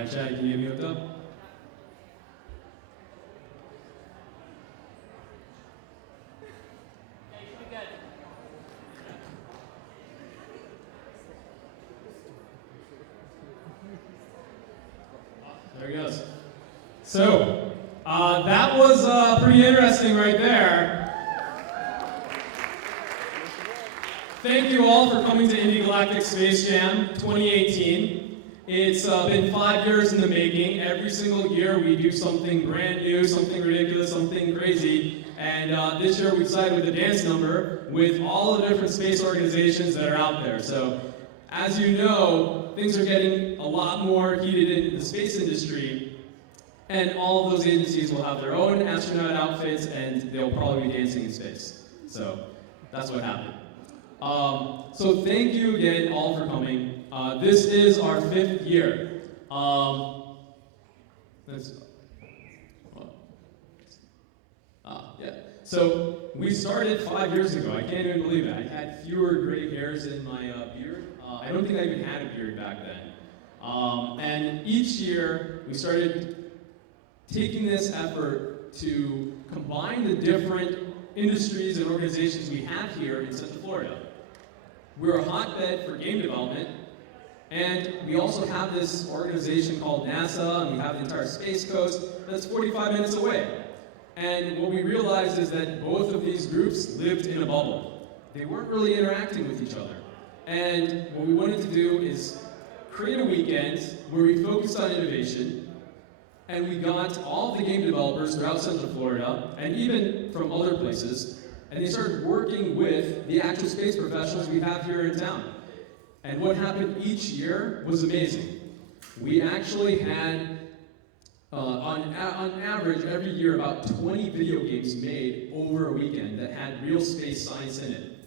right, Chad, can you get me hooked up? There he goes. So, that was pretty interesting right there. Thank you all for coming to Indie Galactic Space Jam 2018. It's been 5 years in the making. Every single year we do something brand new, something ridiculous, something crazy. And this year we decided with a dance number with all the different space organizations that are out there. So, as you know, things are getting a lot more heated in the space industry. And all of those agencies will have their own astronaut outfits and they'll probably be dancing in space. So, that's what happened. So thank you again all for coming. This is our 5th year. Yeah. So we started 5 years ago. I can't even believe it. I had fewer gray hairs in my beard. I don't think I even had a beard back then. And each year we started taking this effort to combine the different industries and organizations we have here in Central Florida. We're a hotbed for game development, and we also have this organization called NASA, and we have the entire Space Coast that's 45 minutes away. And what we realized is that both of these groups lived in a bubble. They weren't really interacting with each other. And what we wanted to do is create a weekend where we focused on innovation, and we got all of the game developers throughout Central Florida, and even from other places, and they started working with the actual space professionals we have here in town. And what happened each year was amazing. We actually had, on average, every year, about 20 video games made over a weekend that had real space science in it.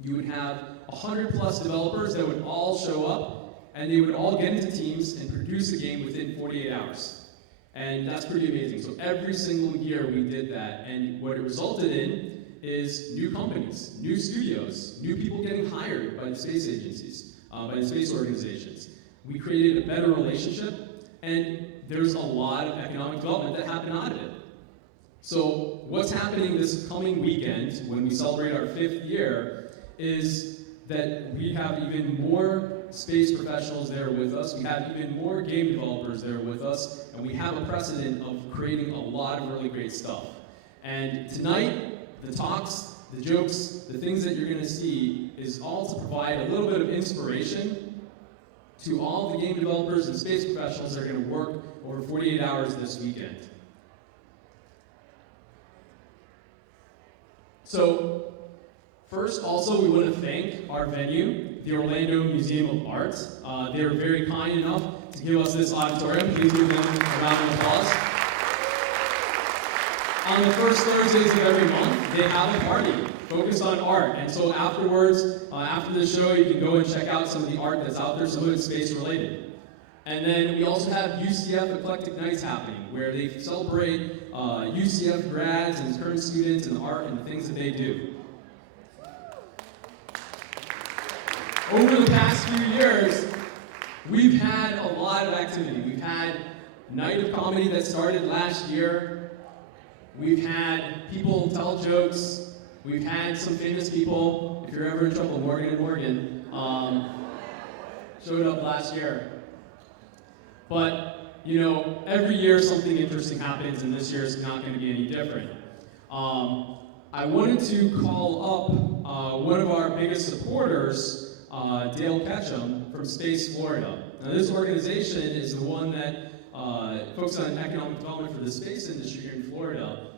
You would have 100+ developers that would all show up, and they would all get into teams and produce a game within 48 hours. And that's pretty amazing. So every single year we did that, and what it resulted in is new companies, new studios, new people getting hired by the space agencies, by the space organizations. We created a better relationship, and there's a lot of economic development that happened out of it. So what's happening this coming weekend when we celebrate our 5th year is that we have even more space professionals there with us, we have even more game developers there with us, and we have a precedent of creating a lot of really great stuff. And tonight, the talks, the jokes, the things that you're going to see is all to provide a little bit of inspiration to all the game developers and space professionals that are going to work over 48 hours this weekend. So, first, also, we want to thank our venue, the Orlando Museum of Art. They were very kind enough to give us this auditorium. Please give them a round of applause. On the first Thursdays of every month, they have a party focused on art. And so afterwards, after the show, you can go and check out some of the art that's out there, some of it's space related. And then we also have UCF Eclectic Nights happening, where they celebrate UCF grads and current students and art and the things that they do. Over the past few years, we've had a lot of activity. We've had Night of Comedy that started last year. We've had people tell jokes. We've had some famous people, if you're ever in trouble, Morgan & Morgan, showed up last year. But, you know, every year something interesting happens, and this year is not going to be any different. I wanted to call up one of our biggest supporters, Dale Ketchum from Space Florida. Now, this organization is the one that focuses on economic development for the space industry here in Florida.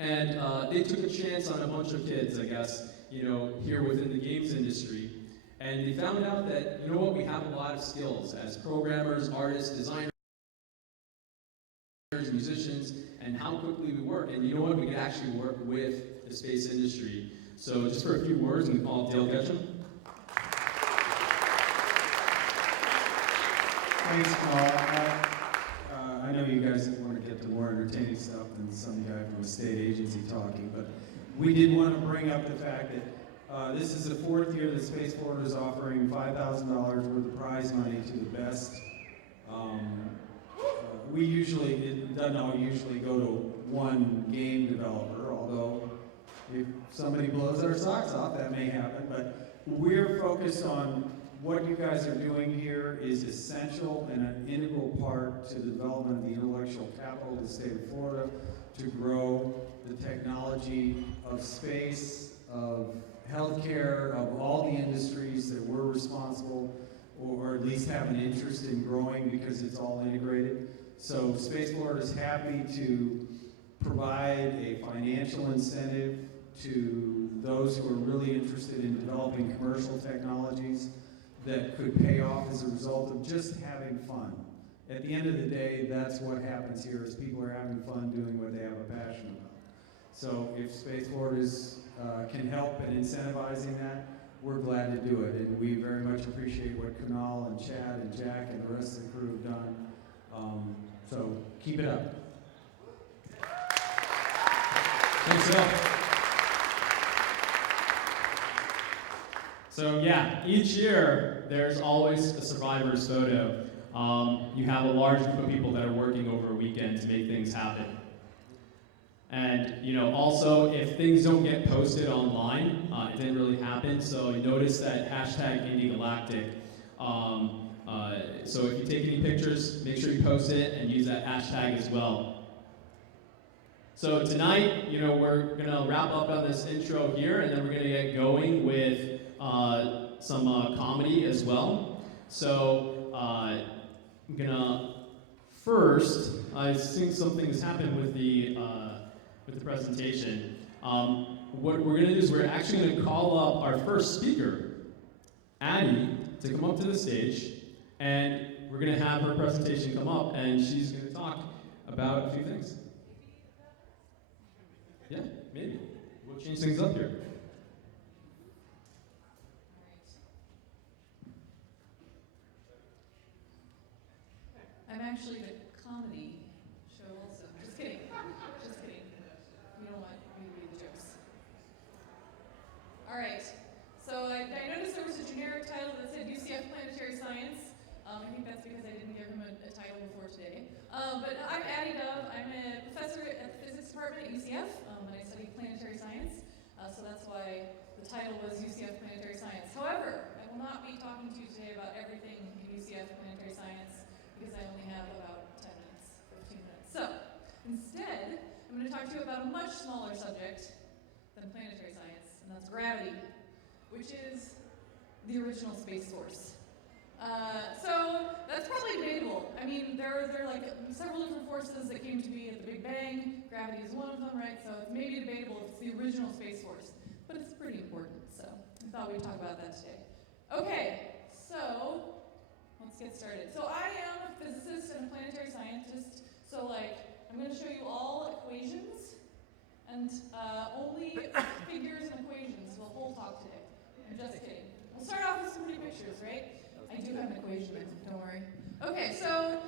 And they took a chance on a bunch of kids, I guess, you know, here within the games industry. And they found out that, you know what, we have a lot of skills as programmers, artists, designers, musicians, and how quickly we work. And you know what, we can actually work with the space industry. So just for a few words, we call Dale Ketchum. Thanks, Paul. I know you guys want to get to more entertaining stuff than some guy from a state agency talking, but we did want to bring up the fact that this is the 4th year that Space Florida is offering $5,000 worth of prize money to the best it doesn't all usually go to one game developer, although if somebody blows our socks off, that may happen, but we're focused on what you guys are doing here is essential and an integral part to the development of the intellectual capital of the state of Florida to grow the technology of space, of healthcare, of all the industries that we're responsible or at least have an interest in growing because it's all integrated. So Space Florida is happy to provide a financial incentive to those who are really interested in developing commercial technologies that could pay off as a result of just having fun. At the end of the day, that's what happens here is people are having fun doing what they have a passion about. So if Space Florida can help in incentivizing that, we're glad to do it. And we very much appreciate what Kunal and Chad and Jack and the rest of the crew have done. So keep it up. Thanks, Phil. So yeah, each year there's always a survivor's photo. You have a large group of people that are working over a weekend to make things happen. And also if things don't get posted online, it didn't really happen. So you notice that hashtag IndieGalactic. So if you take any pictures, make sure you post it and use that hashtag as well. So tonight, we're gonna wrap up on this intro here, and then we're gonna get going with some comedy as well. So I'm gonna first, I think something has happened with the presentation. What we're gonna do is we're actually gonna call up our first speaker, Addie, to come up to the stage, and we're gonna have her presentation come up, and she's gonna talk about a few things. Yeah, maybe. We'll change things up here. I'm actually the comedy show also. Just kidding. Just kidding. You don't want me to read the jokes. All right. So I noticed there was a generic title that said UCF Planetary Science. I think that's because I didn't give him a title before today. But I'm Addie Dove. I'm a professor at the physics department at UCF, and I study planetary science. So that's why the title was UCF Planetary Science. However, I will not be talking to you today about everything in UCF Planetary Science because I only have about 10 minutes, 15 minutes. So instead, I'm going to talk to you about a much smaller subject than planetary science, and that's gravity, which is the original Space Force. So that's probably debatable. I mean, there are like several different forces that came to be at the Big Bang. Gravity is one of them, right? So it's maybe debatable if it's the original Space Force, but it's pretty important. So I thought we'd talk about that today. Okay, so let's get started. So I am a physicist and a planetary scientist. So I'm going to show you all equations and only figures and equations the whole talk today. I'm just kidding. We'll start off with some pretty pictures, right? I do have an equation, don't worry. Okay, so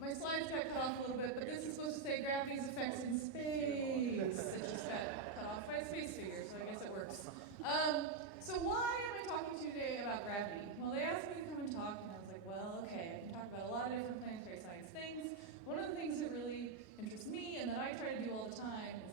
my slides got cut off a little bit, but this is supposed to say gravity's effects in space. It just got cut off by a space figure, so I guess it works. So why am I talking to you today about gravity? Well, they asked me to come and talk, and I was like, well, okay, I can talk about a lot of different planetary science things. One of the things that really interests me, and that I try to do all the time, is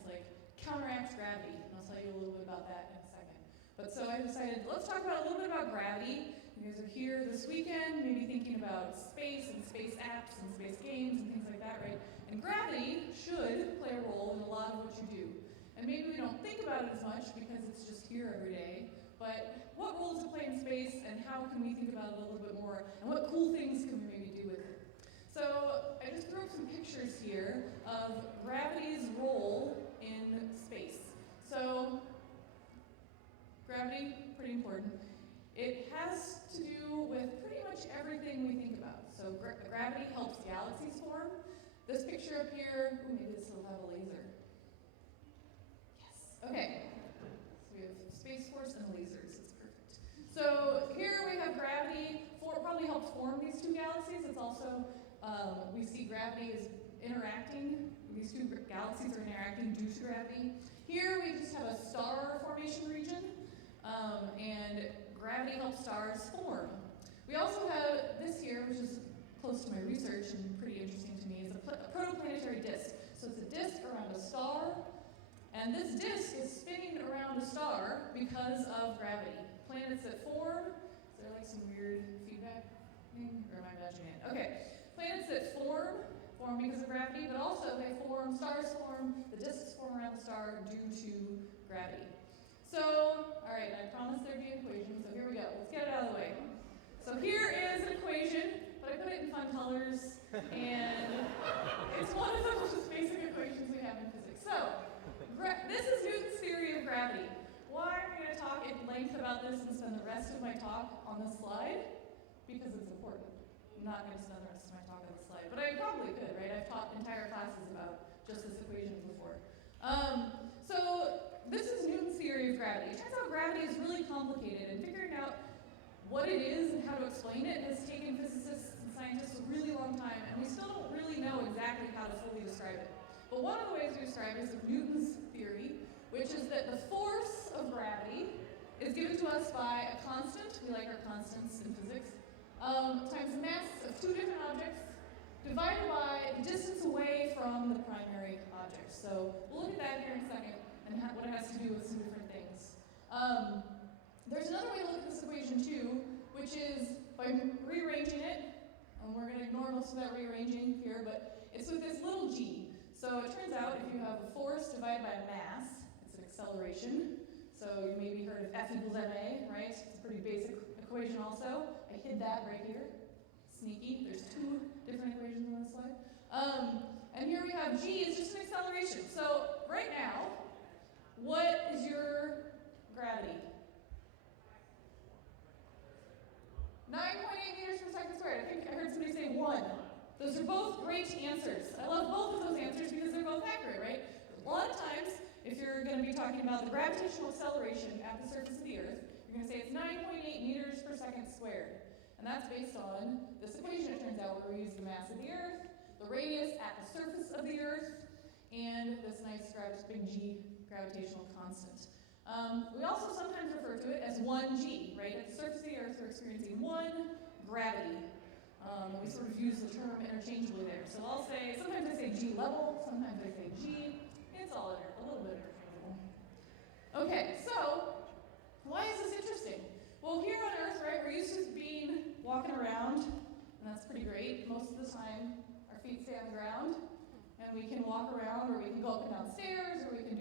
counteract gravity, and I'll tell you a little bit about that in a second. But so I decided, let's talk about a little bit about gravity. You guys are here this weekend, maybe thinking about space and space apps and space games and things like that, right? And gravity should play a role in a lot of what you do. And maybe we don't think about it as much because it's just here every day, but what role does it play in space, and how can we think about it a little bit more, and what cool things can we maybe do with it? So I just threw up some pictures here of gravity's role in space. So gravity, pretty important. It has to do with pretty much everything we think about. So gravity helps galaxies form. This picture up here, maybe this will have a laser. Yes, okay. So we have Space Force and lasers, it's perfect. So here we have gravity, probably helps form these two galaxies. It's also, we see gravity is interacting. These two galaxies are interacting due to gravity. Here we just have a star formation region, and gravity helps stars form. We also have this here, which is close to my research and pretty interesting to me. And this disk is spinning around a star because of gravity. Planets that form, is there like some weird feedback thing? Or am I imagining it? Okay. Planets that form because of gravity, but also stars form, the disks form around the star due to gravity. So, all right, I promised there'd be an equation, so here we go. Let's get it out of the way. So here is an equation, but I put it in fun colors, and it's one of the most basic equations we have in physics. So, this is Newton's theory of gravity. Why am I going to talk at length about this and spend the rest of my talk on this slide? Because it's important. I'm not going to spend the rest of my talk on the slide, but I probably could, right? I've taught entire classes about just this equation before. So this is Newton's theory of gravity. It turns out gravity is really complicated, and figuring out what it is and how to explain it has taken physicists and scientists a really long time, and we still don't really know exactly how to fully describe it. But one of the ways we describe it is Newton's theory, which is that the force of gravity is given to us by a constant, we like our constants in physics, times the mass of two different objects, divided by the distance away from the primary object. So we'll look at that here in a second, and what it has to do with some different things. There's another way to look at this equation too, which is by rearranging it, and we're going to ignore most of that rearranging here, but it's with this little g. So it turns out if you have a force divided by a mass, it's an acceleration. So you maybe heard of F equals ma, right? It's a pretty basic equation also. I hid that right here. Sneaky. There's two different equations on this slide. And here we have g is just an acceleration. So right now, what is your gravity? 9.8 meters per second squared. I think I heard somebody say 1. Those are both great answers. I love both of those answers because they're both accurate, right? A lot of times, if you're going to be talking about the gravitational acceleration at the surface of the Earth, you're going to say it's 9.8 meters per second squared. And that's based on this equation, it turns out, where we use the mass of the Earth, the radius at the surface of the Earth, and this nice big G gravitational constant. We also sometimes refer to it as 1G, right? At the surface of the Earth, we're experiencing 1 gravity. We sort of use the term interchangeably there. So I'll say, sometimes I say G level, sometimes I say G. It's all a little bit interchangeable. Okay, so why is this interesting? Well, here on Earth, right, we're used to walking around, and that's pretty great. Most of the time, our feet stay on the ground, and we can walk around, or we can go up and down stairs, or we can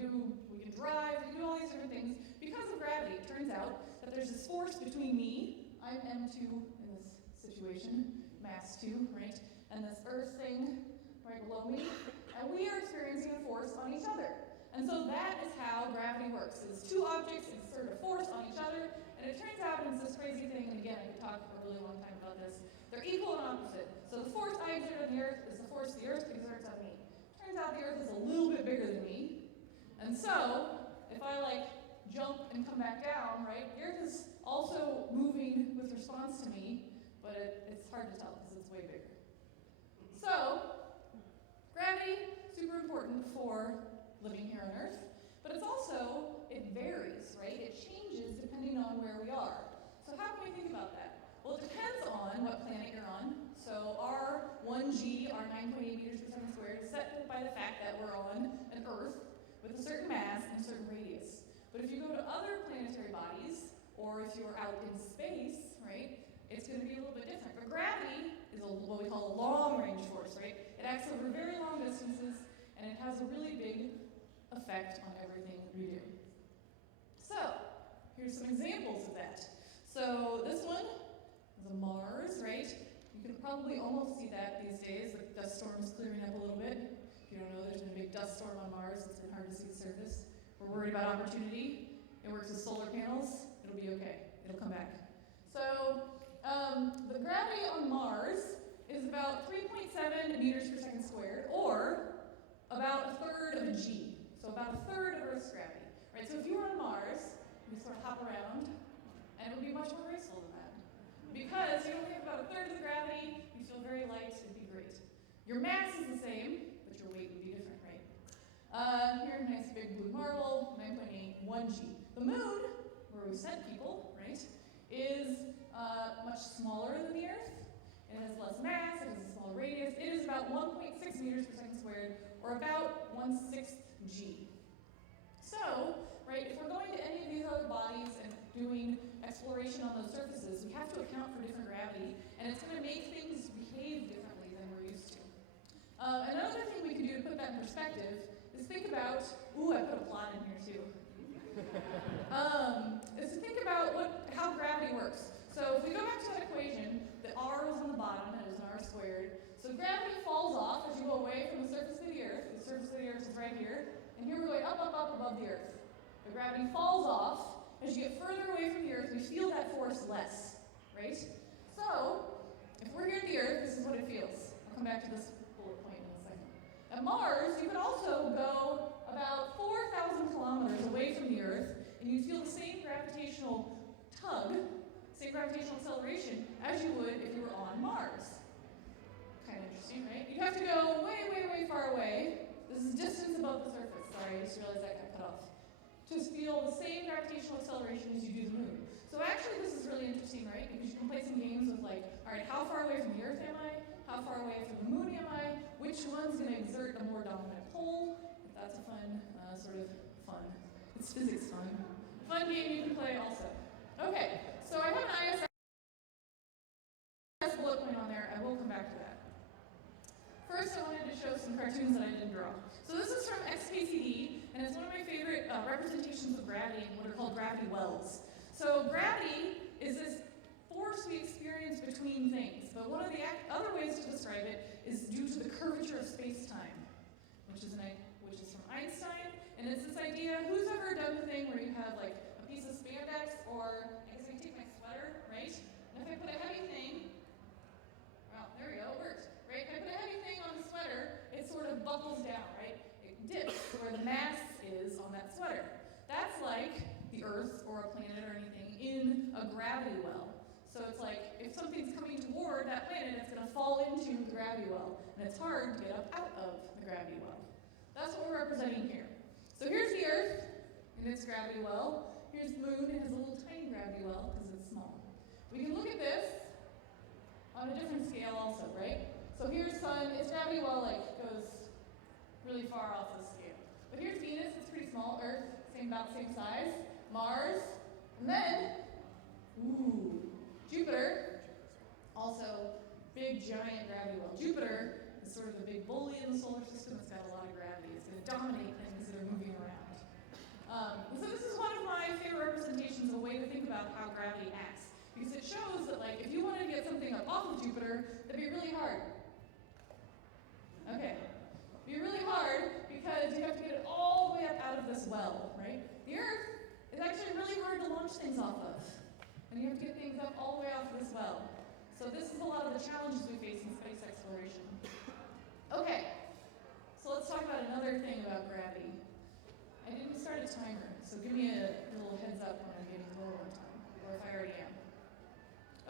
drive, we can do all these different things. Because of gravity, it turns out that there's this force between me, I'm M2 in this situation, mass 2, right, and this Earth thing right below me, and we are experiencing a force on each other. And so that is how gravity works. It's two objects exert a force on each other, and it turns out, and it's this crazy thing, and again, I could talk for a really long time about this, they're equal and opposite. So the force I exert on the Earth is the force the Earth exerts on me. Turns out the Earth is a little bit bigger than me, and so if I jump and come back down, right, the Earth is also moving with response to me, but it's hard to tell because it's way bigger. So, gravity, super important for living here on Earth, but it varies, right? It changes depending on where we are. So how can we think about that? Well, it depends on what planet you're on. So our 1G, our 9.8 meters per second squared, is set by the fact that we're on an Earth with a certain mass and a certain radius. But if you go to other planetary bodies, or if you're out in space, right, it's going to be a little bit different. But gravity is what we call a long-range force, right? It acts over very long distances, and it has a really big effect on everything we do. So, here's some examples of that. So this one is a Mars, right? You can probably almost see that these days. The dust storm's clearing up a little bit. If you don't know, there's been a big dust storm on Mars. It's been hard to see the surface. We're worried about opportunity. It works with solar panels. It'll be okay. It'll come back. So the gravity on Mars is about 3.7 meters per second squared, or about a third of a G. So about a third of Earth's gravity. Right? So if you were on Mars, you sort of hop around, and it would be much more graceful than that. Because you only have about a third of the gravity, you feel very light, it'd be great. Your mass is the same, but your weight would be different, right? Here, nice big blue marble, 9.8, 1G. The moon, where we sent people, right, is much smaller than the Earth. It has less mass, it has a smaller radius. It is about 1.6 meters per second squared, or about 1/6 G. So, right, if we're going to any of these other bodies and doing exploration on those surfaces, we have to account for different gravity, and it's going to make things behave differently than we're used to. Another thing we can do to put that in perspective is think about, ooh, I put a plot in here too. Is to think about how gravity works. So if we go back to that equation, the r was on the bottom, and it was an r squared. So gravity falls off as you go away from the surface of the Earth. The surface of the Earth is right here, and here we're going up, up, up above the Earth. The gravity falls off. As you get further away from the Earth, we feel that force less, right? So, if we're here at the Earth, this is what it feels. I'll come back to this bullet point in a second. At Mars, you could also go about 4,000 kilometers away from the Earth, and you'd feel the same gravitational tug, same gravitational acceleration, as you would if you were on Mars. Kind of interesting, right? You'd have to go way, way, way far away. This is distance above the surface. Sorry, I just realized that got cut off. To feel the same gravitational acceleration as you do the moon. So actually this is really interesting, right? Because you can play some games with like, all right, how far away from the Earth am I? How far away from the moon am I? Which one's going to exert a more dominant pull? If that's a fun, it's physics fun. Fun game you can play also. Okay, so I have an ISS bullet point on there. I will come back to that. First, I wanted to show some cartoons that I didn't draw. So this is from XKCD, and it's one of my favorite representations of gravity in what are called gravity wells. So gravity is this force we experience between things, but one of the other ways to describe it is due to the curvature of space-time, which is from Einstein, and it's this idea, who's ever done the thing where you have like a piece of spandex, or I guess I can take my sweater, right? And if I put a heavy thing, well, there we go, it worked. Right? If I put a heavy thing on the sweater, it sort of buckles down, right? It dips where the mass is on that sweater. That's like the Earth or a planet or anything in a gravity well. So it's like, if something's coming toward that planet, it's going to fall into the gravity well. And it's hard to get up out of the gravity well. That's what we're representing here. So here's the Earth in its gravity well. Here's the moon. It has a little tiny gravity well because it's small. We can look at this on a different scale also, right? So here's Sun, its gravity well goes really far off the scale. But here's Venus, it's pretty small. Earth, about the same size. Mars, and then, Jupiter, also big giant gravity well. Jupiter is sort of the big bully in the solar system. It's got a lot of gravity. It's going to dominate things that are moving around. So this is one of my favorite representations of a way to think about how gravity acts. Because it shows that if you wanted to get something up off of Jupiter, that'd be really hard. Okay. It'd be really hard because you have to get it all the way up out of this well, right? The Earth is actually really hard to launch things off of. And you have to get things up all the way off of this well. So this is a lot of the challenges we face in space exploration. Okay. So let's talk about another thing about gravity. I didn't start a timer, so give me a little heads up when I'm getting low on time, or if I already am.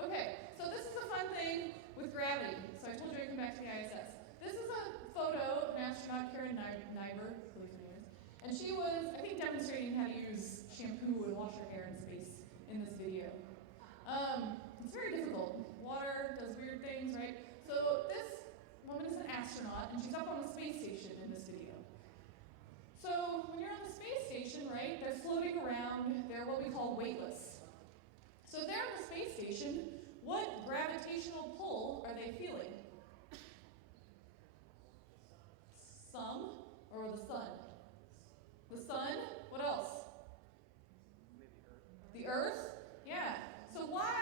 Okay, so this is a fun thing with gravity. So I told you I'd come back to the ISS. This is a photo of an astronaut, Karen Nyberg, and she was, I think, demonstrating how to use shampoo and wash her hair in space in this video. It's very difficult. Water does weird things, right? So this woman is an astronaut, and she's up on the space station in this video. So when you're on the space station, right, they're floating around, they're what we call weightless. So they're on the space station, what gravitational pull are they feeling? Some, or the sun? The sun, what else? Maybe Earth. The Earth? Yeah. So why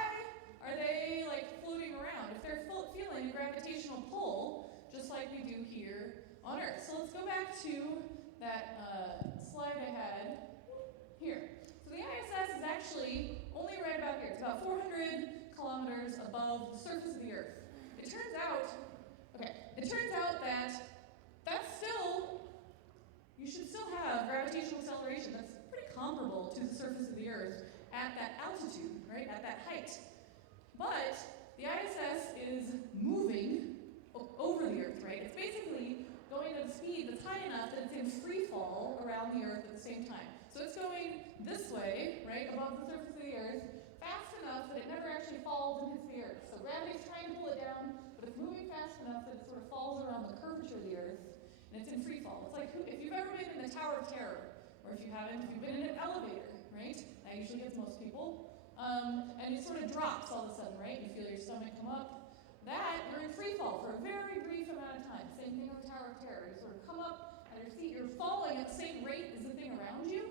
are they floating around? If they're feeling a gravitational pull, just like we do here on Earth. So let's go back to that slide I had here. So the ISS is actually only right about here. It's about 400 kilometers above the surface of the Earth. It turns out that you should still have gravitational acceleration that's pretty comparable to the surface of the Earth at that altitude, right, at that height. But the ISS is moving over the Earth, right? It's basically going at a speed that's high enough that it's in free fall around the Earth at the same time. So it's going this way, right, above the surface of the Earth, fast enough that it never actually falls and hits the Earth. So gravity's trying to pull it down, but it's moving fast enough that it sort of falls around the curvature of the Earth, and it's in free fall. It's like if you've ever been in the Tower of Terror, or if you haven't, if you've been in an elevator, right? That usually gets most people. And it sort of drops all of a sudden, right? You feel your stomach come up. That, you're in free fall for a very brief amount of time. Same thing with Tower of Terror. You sort of come up at your feet, you're falling at the same rate as the thing around you.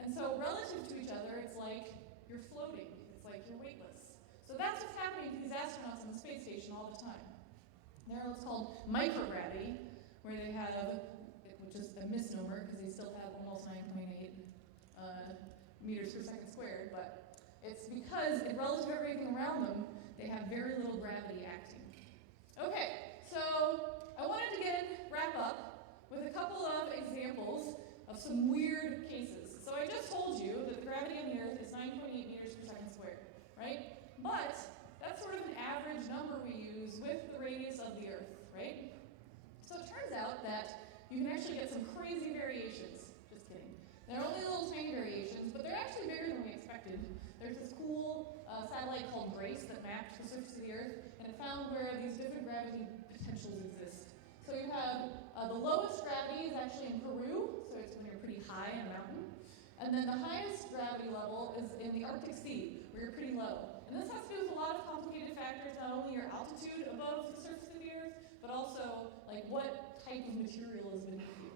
And so relative to each other, it's like you're floating. It's like you're weightless. So that's what's happening to these astronauts on the space station all the time. They're what's called microgravity, where they have, which is a misnomer because they still have almost 9.8 meters per second squared, but it's because, relative to everything around them, they have very little gravity acting. Okay, so I wanted to wrap up with a couple of examples of some weird cases. So I just told you that the gravity on the Earth is 9.8 meters per second squared, right? But that's sort of an average number we use with the radius of the Earth, right? So it turns out that you can actually get some crazy variations. Just kidding. They're only little tiny variations, but they're actually bigger than we expected. There's this cool satellite called GRACE that mapped the surface of the Earth, and it found where these different gravity potentials exist. So you have the lowest gravity is actually in Peru, so it's when you're pretty high in a mountain. And then the highest gravity level is in the Arctic Sea, where you're pretty low. And this has to do with a lot of complicated factors, not only your altitude above the surface of the Earth, but also like what type of material is beneath you.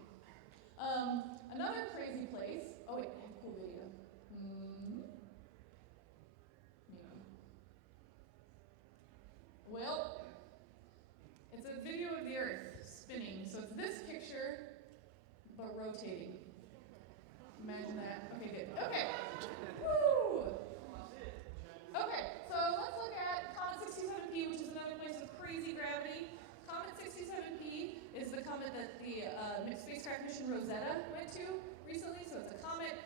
Another crazy place, oh wait, I have a cool video. Maybe. Well, it's a video of the Earth spinning. So it's this picture, but rotating. Imagine that. Okay, good. Okay. Woo! Okay, so let's look at Comet 67P, which is another place with crazy gravity. Comet 67P is the comet that the spacecraft mission Rosetta went to recently. So it's a comet.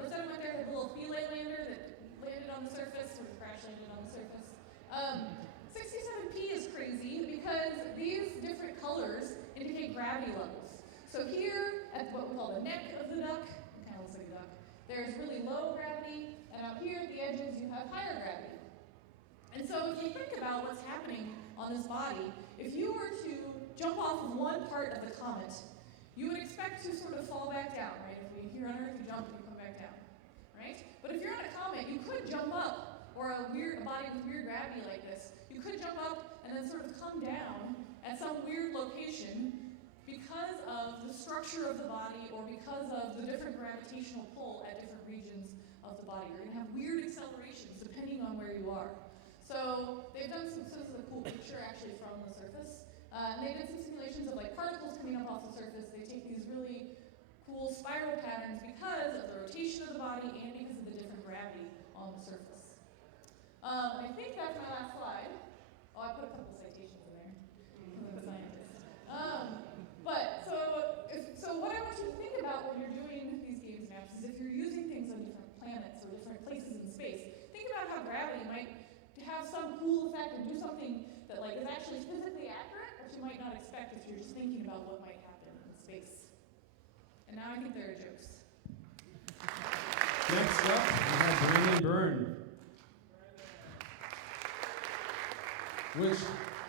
Rosetta went there, had a little Philae lander that landed on the surface, sort of crash landed on the surface. 67P is crazy because these different colors indicate gravity levels. So here, at what we call the neck of the duck, it kind of looks like a duck, there's really low gravity, and out here at the edges you have higher gravity. And so if you think about what's happening on this body, if you were to jump off of one part of the comet, you would expect to sort of fall back down, right? If you're on Earth, you jump and you come back down, right? But if you're on a comet, you could jump up, or a body with weird gravity like this, you could jump up and then sort of come down at some weird location because of the structure of the body or because of the different gravitational pull at different regions of the body. You're going to have weird accelerations depending on where you are. So they've done some, so this is a cool picture actually from the surface. And they did some simulations of like particles coming up off the surface. They take these really cool spiral patterns because of the rotation of the body and because of the different gravity on the surface. I think that's my last slide. Oh, I put a couple citations in there. I'm a scientist. So what I want you to think about when you're doing these games maps is if you're using things on different planets or different places in space, think about how gravity might have some cool effect and do something that like is actually physically accurate, but you might not expect if you're just thinking about what might happen in space. And now I think there are jokes. Next up, we have Brandon Byrne. Which,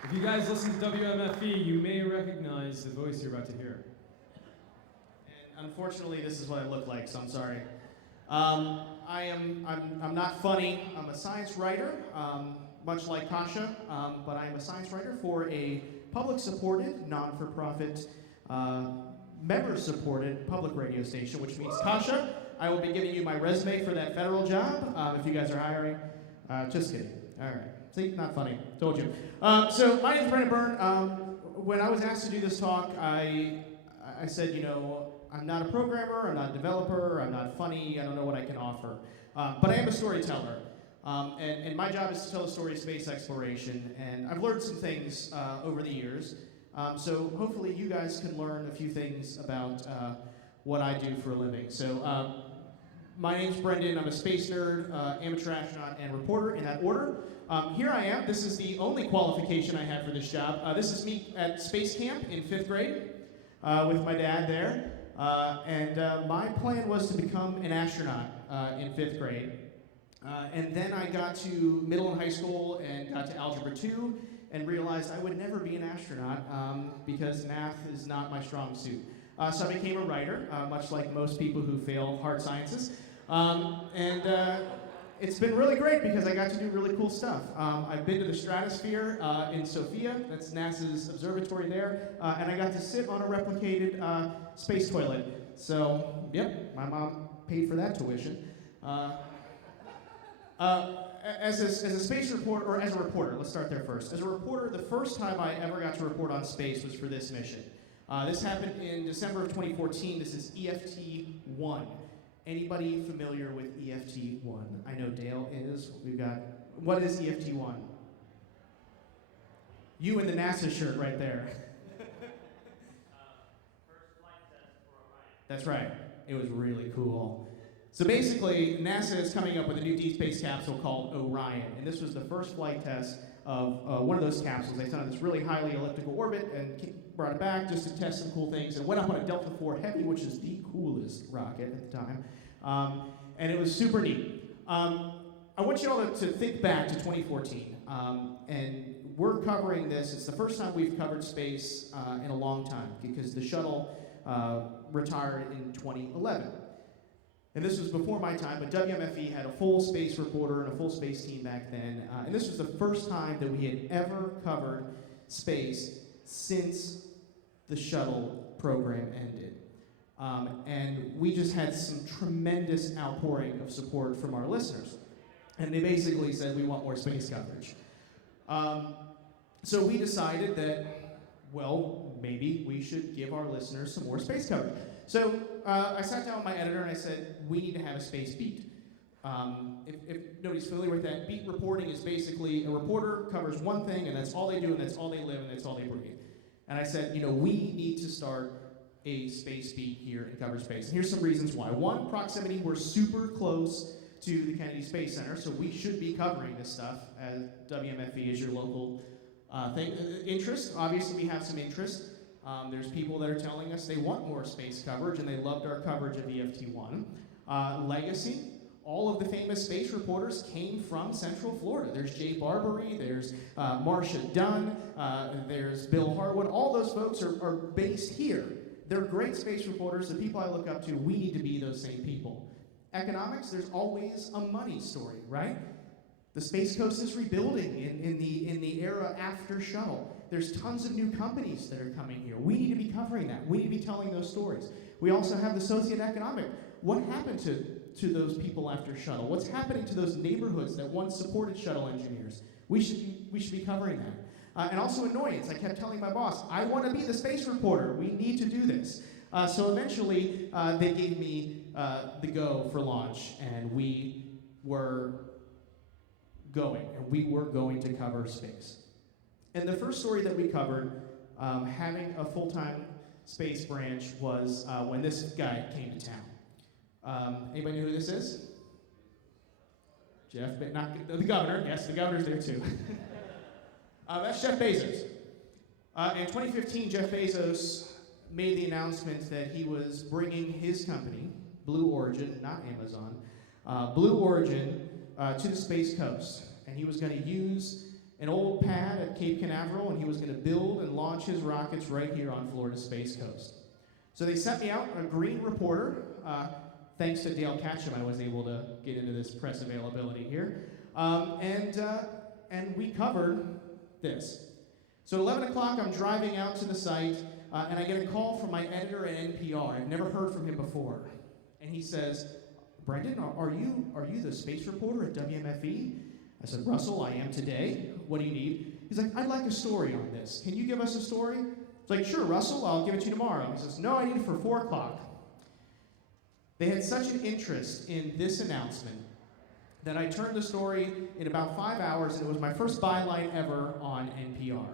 if you guys listen to WMFE, you may recognize the voice you're about to hear. And unfortunately, this is what I look like, so I'm sorry. I'm not funny. I'm a science writer, much like Kasha, but I'm a science writer for a public-supported, non-for-profit, member-supported public radio station, which means Kasha, I will be giving you my resume for that federal job if you guys are hiring. Just kidding. All right. See, not funny. Told you. So my name is Brandon Byrne. When I was asked to do this talk, I said, you know, I'm not a programmer, I'm not a developer, I'm not funny, I don't know what I can offer. But I am a storyteller. And my job is to tell a story of space exploration. And I've learned some things over the years. So hopefully you guys can learn a few things about what I do for a living. So my name's Brendan. I'm a space nerd, amateur astronaut, and reporter in that order. Here I am. This is the only qualification I had for this job. This is me at space camp in 5th grade with my dad there. And my plan was to become an astronaut in 5th grade. And then I got to middle and high school and got to Algebra 2 and realized I would never be an astronaut because math is not my strong suit. So I became a writer, much like most people who fail hard sciences. It's been really great because I got to do really cool stuff. I've been to the stratosphere in Sofia, that's NASA's observatory there, and I got to sit on a replicated space toilet. So, yep, my mom paid for that tuition. As a space reporter, or as a reporter, let's start there first. As a reporter, the first time I ever got to report on space was for this mission. This happened in December of 2014. This is EFT-1. Anybody familiar with EFT-1? I know Dale is. We've got, what is EFT-1? You in the NASA shirt right there. First flight test for Orion. That's right. It was really cool. So basically, NASA is coming up with a new deep space capsule called Orion, and this was the first flight test of one of those capsules. They sent on this really highly elliptical orbit and brought it back just to test some cool things, and went up on a Delta IV Heavy, which is the coolest rocket at the time, and it was super neat. I want you all to think back to 2014, and we're covering this. It's the first time we've covered space in a long time, because the shuttle retired in 2011. And this was before my time, but WMFE had a full space reporter and a full space team back then. And this was the first time that we had ever covered space since the shuttle program ended. And we just had some tremendous outpouring of support from our listeners. And they basically said, we want more space coverage. So we decided that, well, maybe we should give our listeners some more space coverage. So I sat down with my editor and I said, we need to have a space beat. If nobody's familiar with that, beat reporting is basically a reporter covers one thing and that's all they do and that's all they live and that's all they breathe. And I said, we need to start a space beat here in Cover Space. And here's some reasons why. One, proximity. We're super close to the Kennedy Space Center, so we should be covering this stuff as WMFE is your local thing. Interest, obviously we have some interest. There's people that are telling us they want more space coverage, and they loved our coverage of EFT-1. Legacy, all of the famous space reporters came from Central Florida. There's Jay Barbary, there's Marcia Dunn, there's Bill Harwood. All those folks are based here. They're great space reporters, the people I look up to. We need to be those same people. Economics, there's always a money story, right? The Space Coast is rebuilding in the era after shuttle. There's tons of new companies that are coming here. We need to be covering that. We need to be telling those stories. We also have the socioeconomic. What happened to those people after shuttle? What's happening to those neighborhoods that once supported shuttle engineers? We should be covering that. And also annoyance. I kept telling my boss, I want to be the space reporter. We need to do this. So eventually, they gave me the go for launch, and we were going to cover space. And the first story that we covered, having a full-time space branch, was when this guy came to town. Anybody know who this is? Jeff, not the governor. Yes, the governor's there too. That's Jeff Bezos. In 2015, Jeff Bezos made the announcement that he was bringing his company, Blue Origin, not Amazon, Blue Origin, to the Space Coast. And he was going to use an old pad at Cape Canaveral, and he was going to build and launch his rockets right here on Florida's Space Coast. So they sent me out, a green reporter. Thanks to Dale Catcham, I was able to get into this press availability here. And we covered this. So at 11 o'clock, I'm driving out to the site, and I get a call from my editor at NPR. I've never heard from him before. And he says, Brendan, are you the space reporter at WMFE? I said, Russell, I am today. What do you need? He's like, I'd like a story on this. Can you give us a story? It's like, sure, Russell, I'll give it to you tomorrow. He says, no, I need it for 4 o'clock. They had such an interest in this announcement that I turned the story in about 5 hours, and it was my first byline ever on NPR.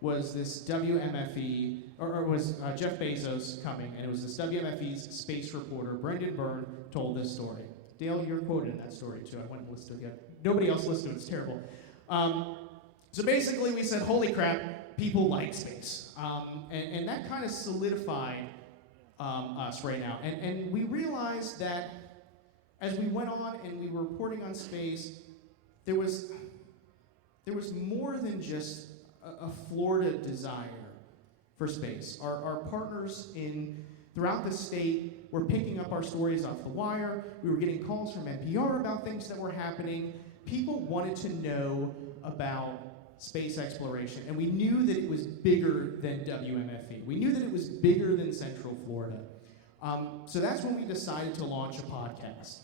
Was this WMFE, or was Jeff Bezos coming, and it was this WMFE's space reporter, Brendan Byrne, told this story. Dale, you're quoted in that story too. I went and listened to it. Nobody else listened to it. It's terrible. So basically, we said, holy crap, people like space. And that kind of solidified us right now. And we realized that as we went on and we were reporting on space, there was more than just a Florida desire for space. Our partners in throughout the state were picking up our stories off the wire. We were getting calls from NPR about things that were happening. People wanted to know about space exploration, and we knew that it was bigger than WMFE. We knew that it was bigger than Central Florida. So that's when we decided to launch a podcast.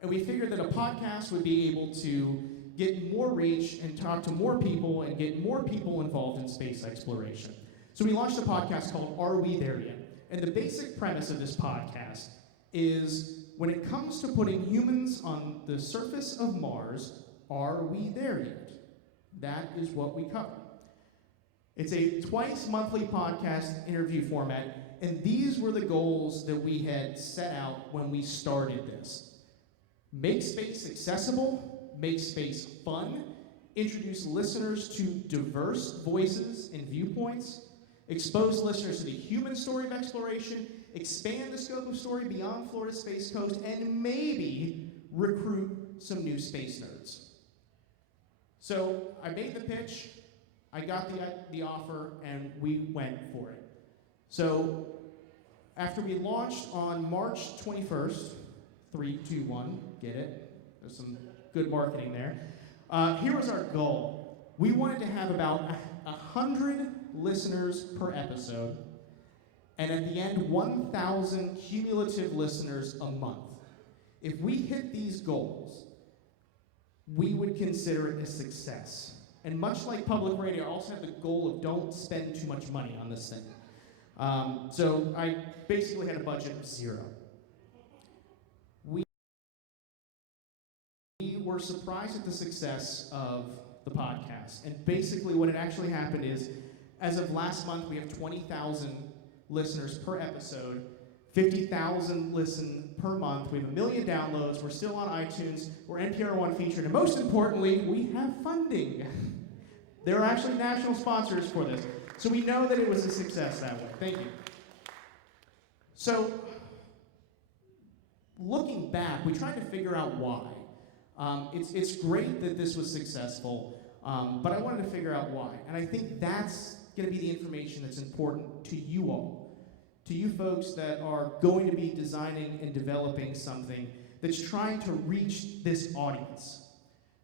And we figured that a podcast would be able to get more reach and talk to more people and get more people involved in space exploration. So we launched a podcast called Are We There Yet? And the basic premise of this podcast is when it comes to putting humans on the surface of Mars, are we there yet? That is what we cover. It's a twice monthly podcast interview format, and these were the goals that we had set out when we started this. Make space accessible, make space fun, introduce listeners to diverse voices and viewpoints, expose listeners to the human story of exploration, expand the scope of story beyond Florida's Space Coast, and maybe recruit some new space nerds. So I made the pitch, I got the offer, and we went for it. So after we launched on March 21st, 3, 2, 1, get it? There's some good marketing there. Here was our goal. We wanted to have about 100 listeners per episode, and at the end, 1,000 cumulative listeners a month. If we hit these goals, we would consider it a success. And much like public radio, I also have the goal of don't spend too much money on this thing. So I basically had a budget of 0. We were surprised at the success of the podcast. And basically what had actually happened is, as of last month, we have 20,000 listeners per episode, 50,000 listen per month. We have 1 million downloads. We're still on iTunes. We're NPR One featured. And most importantly, we have funding. There are actually national sponsors for this. So we know that it was a success that way. Thank you. So, looking back, we tried to figure out why. It's great that this was successful, but I wanted to figure out why. And I think that's going to be the information that's important to you all, to you folks that are going to be designing and developing something that's trying to reach this audience.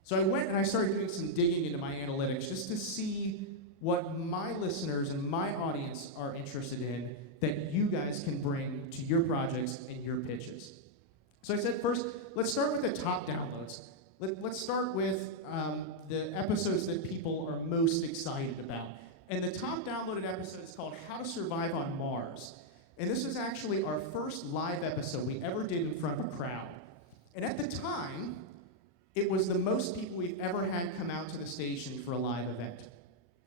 So I went and I started doing some digging into my analytics just to see what my listeners and my audience are interested in that you guys can bring to your projects and your pitches. So I said, first, let's start with the top downloads. Let's start with the episodes that people are most excited about. And the top downloaded episode is called How to Survive on Mars. And this is actually our first live episode we ever did in front of a crowd. And at the time, it was the most people we've ever had come out to the station for a live event.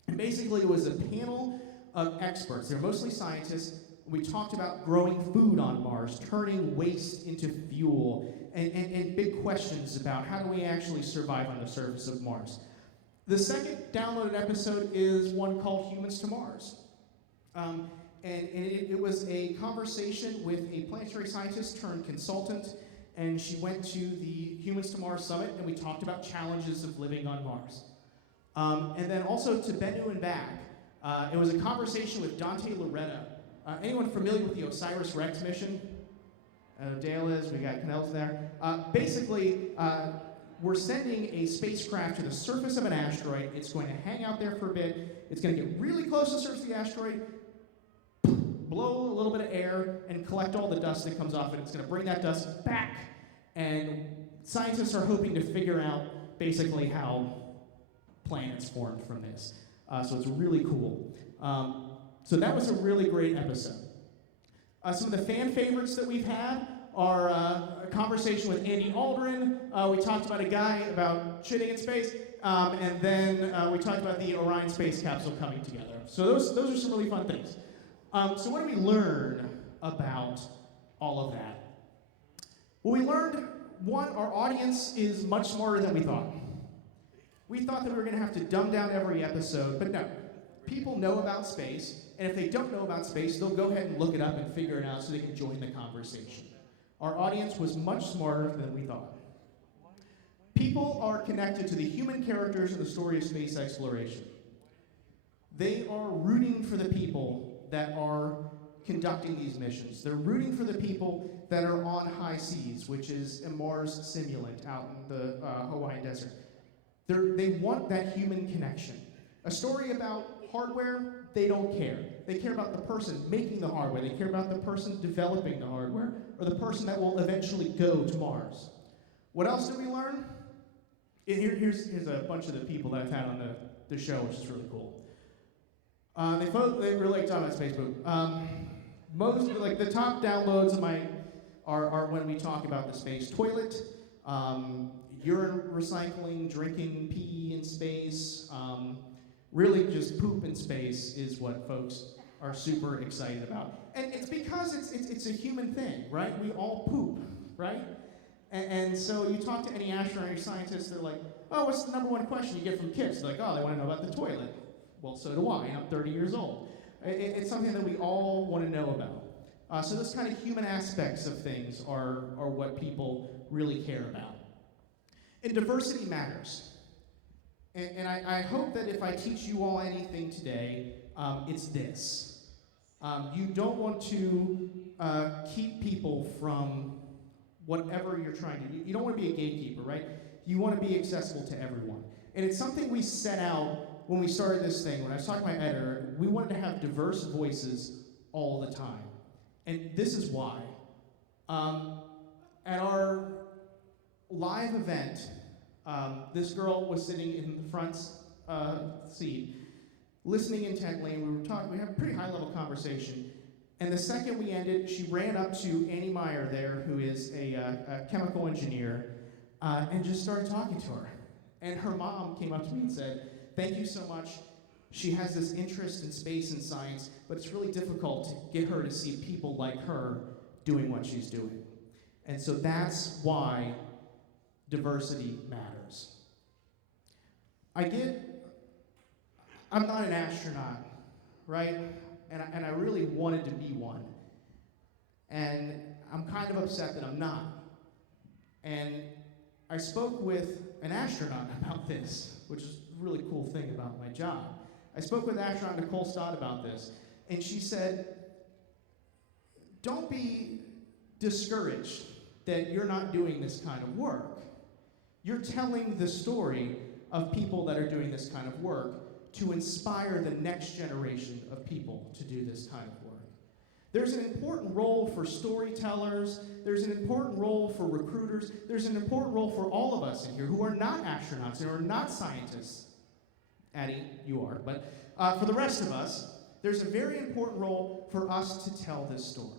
And basically, it was a panel of experts. They're mostly scientists. We talked about growing food on Mars, turning waste into fuel, and big questions about how do we actually survive on the surface of Mars. The second downloaded episode is one called Humans to Mars. And it was a conversation with a planetary scientist turned consultant, and she went to the Humans to Mars Summit, and we talked about challenges of living on Mars. And then also to Bennu and back, it was a conversation with Dante Loretta. Anyone familiar with the OSIRIS-REx mission? Dale is, we got Canels there. Basically, we're sending a spacecraft to the surface of an asteroid. It's going to hang out there for a bit. It's going to get really close to the surface of the asteroid, blow a little bit of air, and collect all the dust that comes off it. It's going to bring that dust back. And scientists are hoping to figure out basically how planets formed from this. So it's really cool. So that was a really great episode. Some of the fan favorites that we've had are a conversation with Andy Aldrin. We talked about a guy about shitting in space. And then we talked about the Orion space capsule coming together. So those are some really fun things. So what did we learn about all of that? Well, we learned, one, our audience is much smarter than we thought. We thought that we were going to have to dumb down every episode, but no. People know about space, and if they don't know about space, they'll go ahead and look it up and figure it out so they can join the conversation. Our audience was much smarter than we thought. People are connected to the human characters in the story of space exploration. They are rooting for the people that are conducting these missions. They're rooting for the people that are on high seas, which is a Mars simulant out in the Hawaiian desert. They want that human connection. A story about hardware, they don't care. They care about the person making the hardware. They care about the person developing the hardware, or the person that will eventually go to Mars. What else did we learn? Here's a bunch of the people that I've had on the show, which is really cool. They really like talking about Facebook. Most like the top downloads of mine are when we talk about the space toilet, urine recycling, drinking pee in space, really just poop in space is what folks are super excited about. And it's because it's a human thing, right? We all poop, right? And so you talk to any astronaut or scientist, they're like, oh, what's the number one question you get from kids? They're like, oh, they want to know about the toilet. Well, so do I, and I'm 30 years old. It's something that we all want to know about. So those kind of human aspects of things are what people really care about. And diversity matters. And I hope that if I teach you all anything today, it's this. You don't want to keep people from whatever you're trying to do. You don't want to be a gatekeeper, right? You want to be accessible to everyone. And it's something we set out when we started this thing. When I was talking to my editor, we wanted to have diverse voices all the time. And this is why. At our live event, this girl was sitting in the front seat, listening intently, and we had a pretty high-level conversation. And the second we ended, she ran up to Annie Meyer there, who is a chemical engineer, and just started talking to her. And her mom came up to me and said, thank you so much. She has this interest in space and science, but it's really difficult to get her to see people like her doing what she's doing. And so that's why diversity matters. I'm not an astronaut, right? And I really wanted to be one. And I'm kind of upset that I'm not. And I spoke with an astronaut about this, which is a really cool thing about my job. I spoke with astronaut Nicole Stott about this, and she said, don't be discouraged that you're not doing this kind of work. You're telling the story of people that are doing this kind of work to inspire the next generation of people to do this kind of work. There's an important role for storytellers, there's an important role for recruiters, there's an important role for all of us in here who are not astronauts, who are not scientists. Addie, you are, but for the rest of us, there's a very important role for us to tell this story.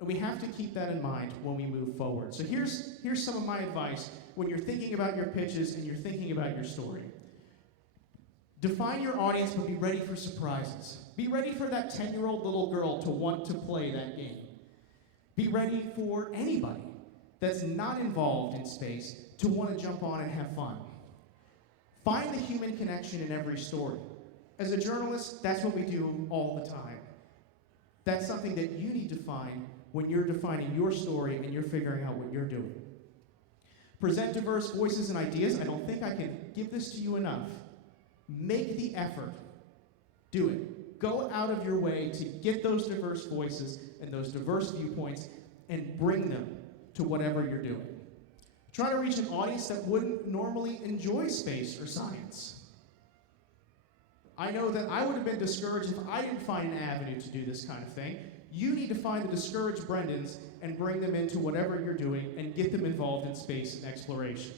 And we have to keep that in mind when we move forward. So here's some of my advice when you're thinking about your pitches and you're thinking about your story. Define your audience, but be ready for surprises. Be ready for that 10-year-old little girl to want to play that game. Be ready for anybody that's not involved in space to want to jump on and have fun. Find the human connection in every story. As a journalist, that's what we do all the time. That's something that you need to find when you're defining your story and you're figuring out what you're doing. Present diverse voices and ideas. I don't think I can give this to you enough. Make the effort. Do it. Go out of your way to get those diverse voices and those diverse viewpoints and bring them to whatever you're doing. Try to reach an audience that wouldn't normally enjoy space or science. I know that I would have been discouraged if I didn't find an avenue to do this kind of thing. You need to find the discouraged Brendans and bring them into whatever you're doing and get them involved in space and exploration.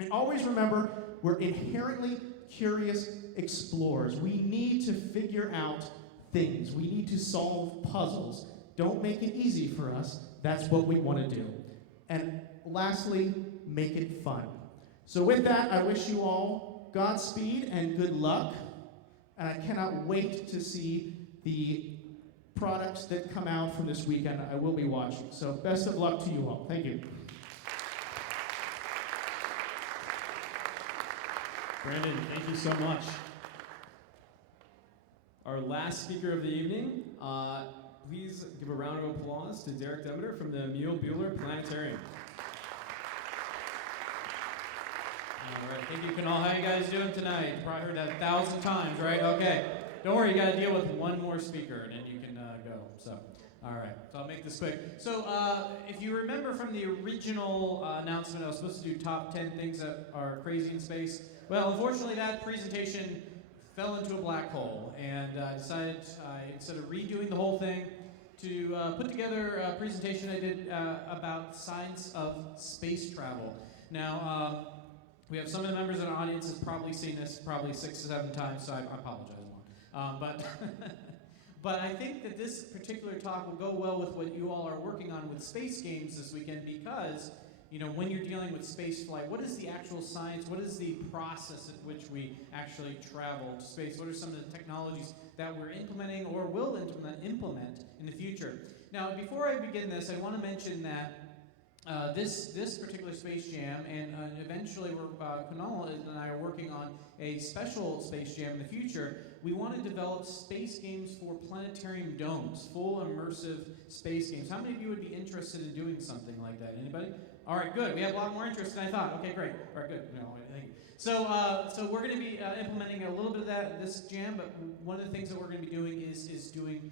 And always remember, we're inherently curious explorers. We need to figure out things. We need to solve puzzles. Don't make it easy for us. That's what we want to do. And lastly, make it fun. So with that, I wish you all Godspeed and good luck. And I cannot wait to see the products that come out from this weekend. I will be watching. So best of luck to you all. Thank you. Brandon, thank you so much. Our last speaker of the evening, please give a round of applause to Derek Demeter from the Mule Bueller Planetarium. All right, thank you, Kunal. How you guys doing tonight? You probably heard that 1,000 times, right? Okay. Don't worry, you got to deal with one more speaker, and then you can go. All right, so I'll make this quick. So if you remember from the original announcement, I was supposed to do top 10 things that are crazy in space. Well, unfortunately, that presentation fell into a black hole, and I decided, instead of redoing the whole thing, to put together a presentation I did about science of space travel. Now, we have some of the members in our audience have probably seen this probably 6 or 7 times, so I apologize, Juan. But I think that this particular talk will go well with what you all are working on with space games this weekend, because when you're dealing with space flight, what is the actual science? What is the process at which we actually travel to space? What are some of the technologies that we're implementing or will implement in the future? Now, before I begin this, I want to mention that this particular Space Jam, and eventually Kunal and I are working on a special Space Jam in the future. We want to develop space games for planetarium domes, full immersive space games. How many of you would be interested in doing something like that? Anybody? All right, good. We have a lot more interest than I thought. Okay, great. All right, good. No, thank you. So we're going to be implementing a little bit of that this jam, but one of the things that we're going to be doing is doing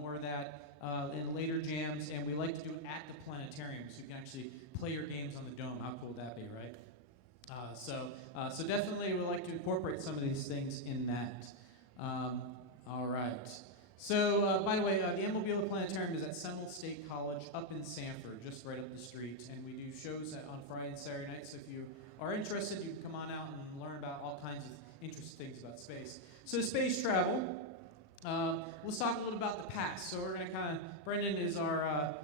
more of that in later jams, and we like to do it at the planetarium, so you can actually play your games on the dome. How cool would that be, right? So definitely we like to incorporate some of these things in that. All right. So, by the way, the Mobile Planetarium is at Seminole State College up in Sanford, just right up the street. And we do shows on Friday and Saturday nights. So if you are interested, you can come on out and learn about all kinds of interesting things about space. So space travel, let's talk a little about the past. So we're going to Brendan is our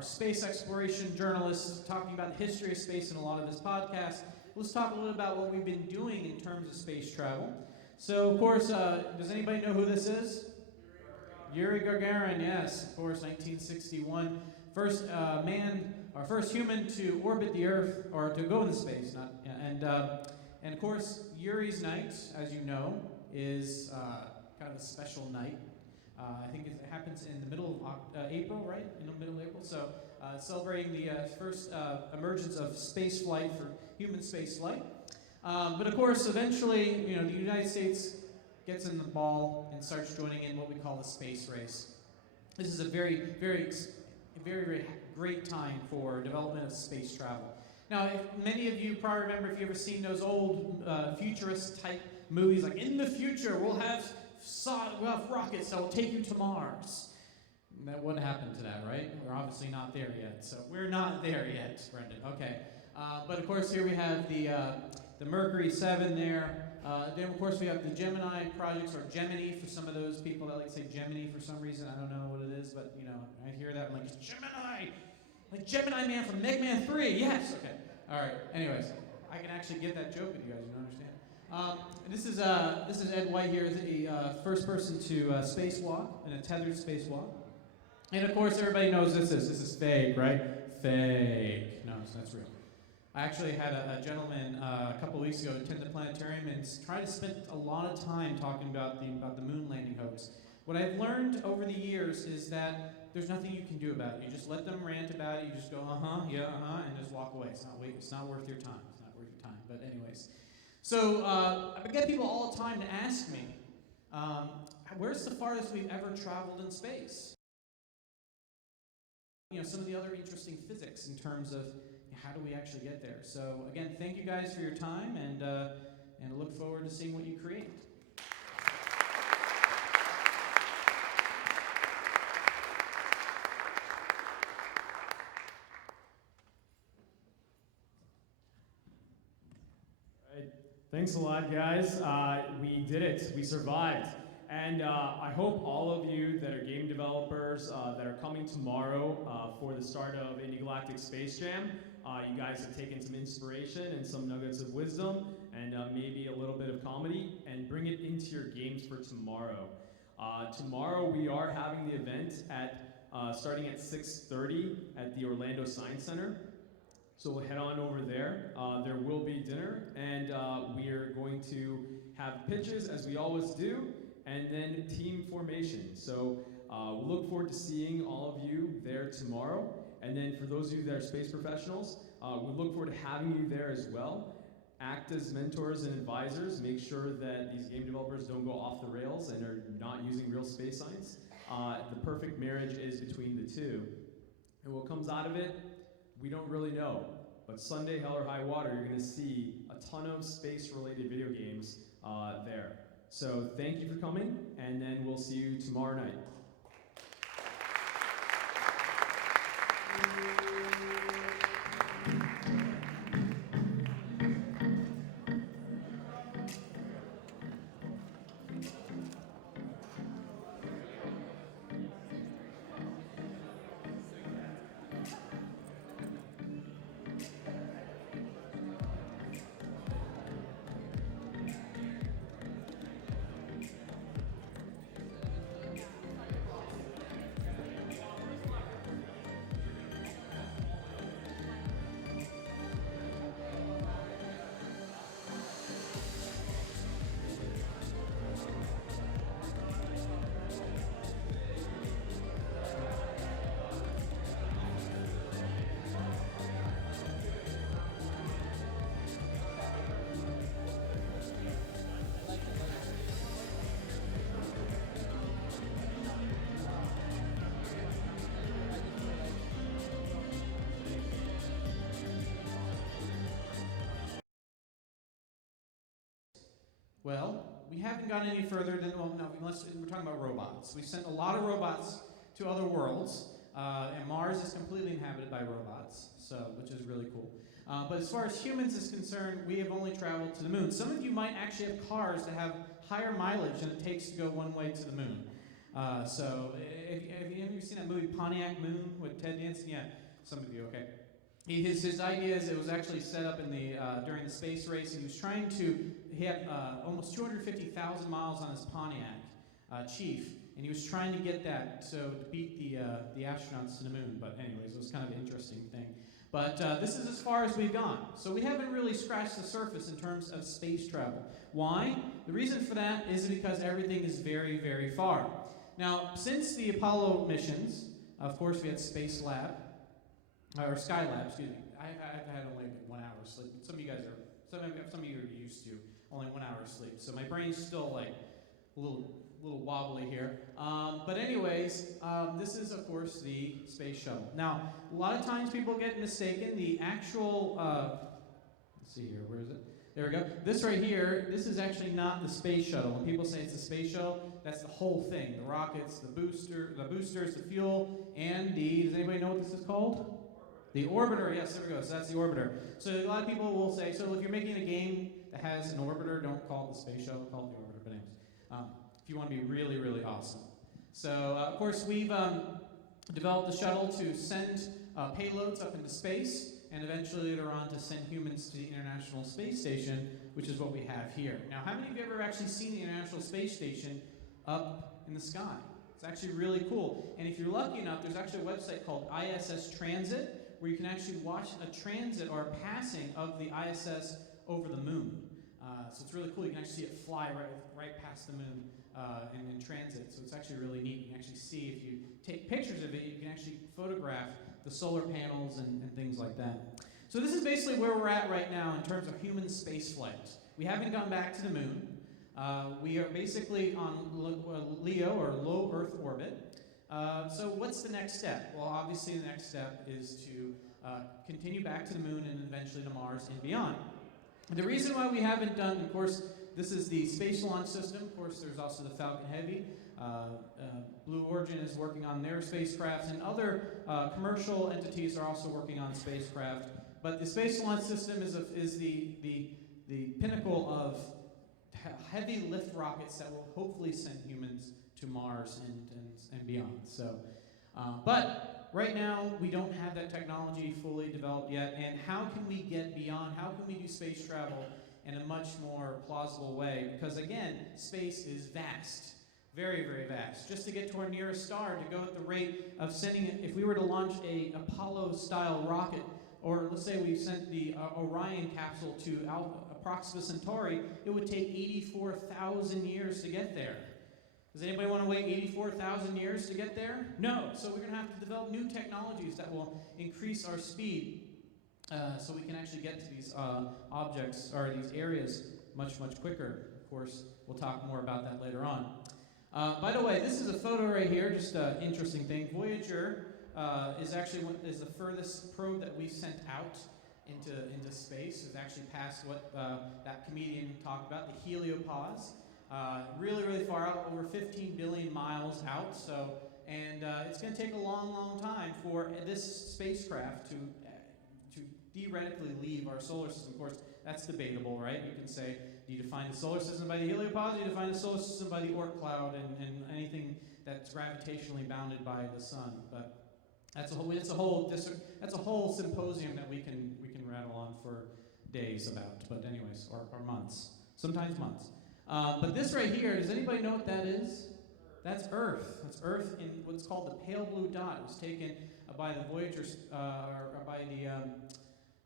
space exploration journalist, talking about the history of space in a lot of his podcasts. Let's talk a little about what we've been doing in terms of space travel. So, of course, does anybody know who this is? Yuri Gagarin, yes, of course, 1961. First first human to orbit the Earth, or to go into space. And of course, Yuri's night, as you know, is kind of a special night. I think it happens in the middle of April, right? In the middle of April. So, celebrating the first emergence of space flight for human space flight. But of course, eventually, the United States gets in the ball and starts joining in what we call the space race. This is a very, very, very, very great time for development of space travel. Now, many of you probably remember if you ever seen those old futurist type movies, like in the future we'll have rockets that will take you to Mars. That wouldn't happen to that, right? We're obviously not there yet. So we're not there yet, Brendan. Okay. But of course, here we have the Mercury 7 there. Then, of course, we have the Gemini projects, or Gemini for some of those people that like to say Gemini for some reason. I don't know what it is, but, I hear that. I'm like, it's Gemini! Like Gemini Man from Mega Man 3. Yes! Okay. All right. Anyways, I can actually get that joke with you guys. You don't understand. This is Ed White here, the first person to spacewalk, in a tethered spacewalk. And, of course, everybody knows this is fake, right? Fake. No, that's real. I actually had a gentleman a couple of weeks ago attend the planetarium and try to spend a lot of time talking about the moon landing hoax. What I've learned over the years is that there's nothing you can do about it. You just let them rant about it. You just go, and just walk away. It's not worth your time. It's not worth your time. But anyways, so I get people all the time to ask me, where's the farthest we've ever traveled in space? Some of the other interesting physics in terms of how do we actually get there? So again, thank you guys for your time, and I look forward to seeing what you create. Right. Thanks a lot, guys. We did it. We survived. And I hope all of you that are game developers that are coming tomorrow for the start of Galactic Space Jam, you guys have taken some inspiration and some nuggets of wisdom and maybe a little bit of comedy and bring it into your games for tomorrow. Tomorrow we are having the event starting at 6:30 at the Orlando Science Center. So we'll head on over there. There will be dinner, and we are going to have pitches as we always do, and then team formation. So we look forward to seeing all of you there tomorrow. And then for those of you that are space professionals, we look forward to having you there as well. Act as mentors and advisors. Make sure that these game developers don't go off the rails and are not using real space science. the perfect marriage is between the two. And what comes out of it, we don't really know. But Sunday, hell or high water, you're going to see a ton of space-related video games there. So thank you for coming, and then we'll see you tomorrow night. Well, we haven't gone any further than, well, no, unless we're talking about robots. We've sent a lot of robots to other worlds, and Mars is completely inhabited by robots, so which is really cool. But as far as humans is concerned, we have only traveled to the moon. Some of you might actually have cars that have higher mileage than it takes to go one way to the moon. So, have you seen that movie Pontiac Moon with Ted Danson? Yeah, some of you, okay. His idea is it was actually set up in the during the space race. He was trying to, he had almost 250,000 miles on his Pontiac Chief, and he was trying to get that so to beat the astronauts to the moon. But anyways, it was kind of an interesting thing. But this is as far as we've gone. So we haven't really scratched the surface in terms of space travel. Why? The reason for that is because everything is very, very far. Now, since the Apollo missions, of course, we had Space Lab. Or Skylab, excuse me. I've had only 1 hour of sleep. Some of you guys are, some of you are used to only 1 hour of sleep. So my brain's still like a little wobbly here. But anyways, this is of course the space shuttle. Now, a lot of times people get mistaken. The actual, let's see here, where is it? There we go. This right here, this is actually not the space shuttle. When people say it's the space shuttle, that's the whole thing. The rockets, the boosters, the fuel, and does anybody know what this is called? The orbiter, yes, there we go. So that's the orbiter. So a lot of people will say, so if you're making a game that has an orbiter, don't call it the space shuttle, call it the orbiter. But anyways, if you want to be really, really awesome. So of course we've developed the shuttle to send payloads up into space, and eventually later on to send humans to the International Space Station, which is what we have here. Now, how many of you have ever actually seen the International Space Station up in the sky? It's actually really cool. And if you're lucky enough, there's actually a website called ISS Transit, where you can actually watch a transit or a passing of the ISS over the moon. So it's really cool. You can actually see it fly right past the moon in transit. So it's actually really neat. You can actually see, if you take pictures of it, you can actually photograph the solar panels and things like that. So this is basically where we're at right now in terms of human space flight. We haven't gone back to the moon. We are basically on LEO, or low Earth orbit. So what's the next step? Well, obviously the next step is to continue back to the moon and eventually to Mars and beyond. The reason why we haven't done, of course, this is the Space Launch System. Of course, there's also the Falcon Heavy. Blue Origin is working on their spacecrafts, and other commercial entities are also working on spacecraft. But the Space Launch System is the pinnacle of heavy lift rockets that will hopefully send humans to Mars and beyond. So, but right now we don't have that technology fully developed yet. And how can we get beyond? How can we do space travel in a much more plausible way? Because again, space is vast, very, very vast. Just to get to our nearest star, to go at the rate of sending it, if we were to launch a Apollo-style rocket, or let's say we sent the Orion capsule to Proxima Centauri, it would take 84,000 years to get there. Does anybody want to wait 84,000 years to get there? No. So we're going to have to develop new technologies that will increase our speed so we can actually get to these objects or these areas much, much quicker. Of course, we'll talk more about that later on. By the way, this is a photo right here, just an interesting thing. Voyager is the furthest probe that we've sent out into space. It's actually past what that comedian talked about, the heliopause. Really, really far out, over 15 billion miles out. And it's going to take a long, long time for this spacecraft to theoretically leave our solar system. Of course, that's debatable, right? You can say, do you define the solar system by the heliopause? Do you define the solar system by the Oort cloud and anything that's gravitationally bounded by the sun? But that's a whole symposium that we can rattle on for days about. But anyways, or months, sometimes months. But this right here, does anybody know what that is? That's Earth. That's Earth in what's called the pale blue dot. It was taken by the Voyager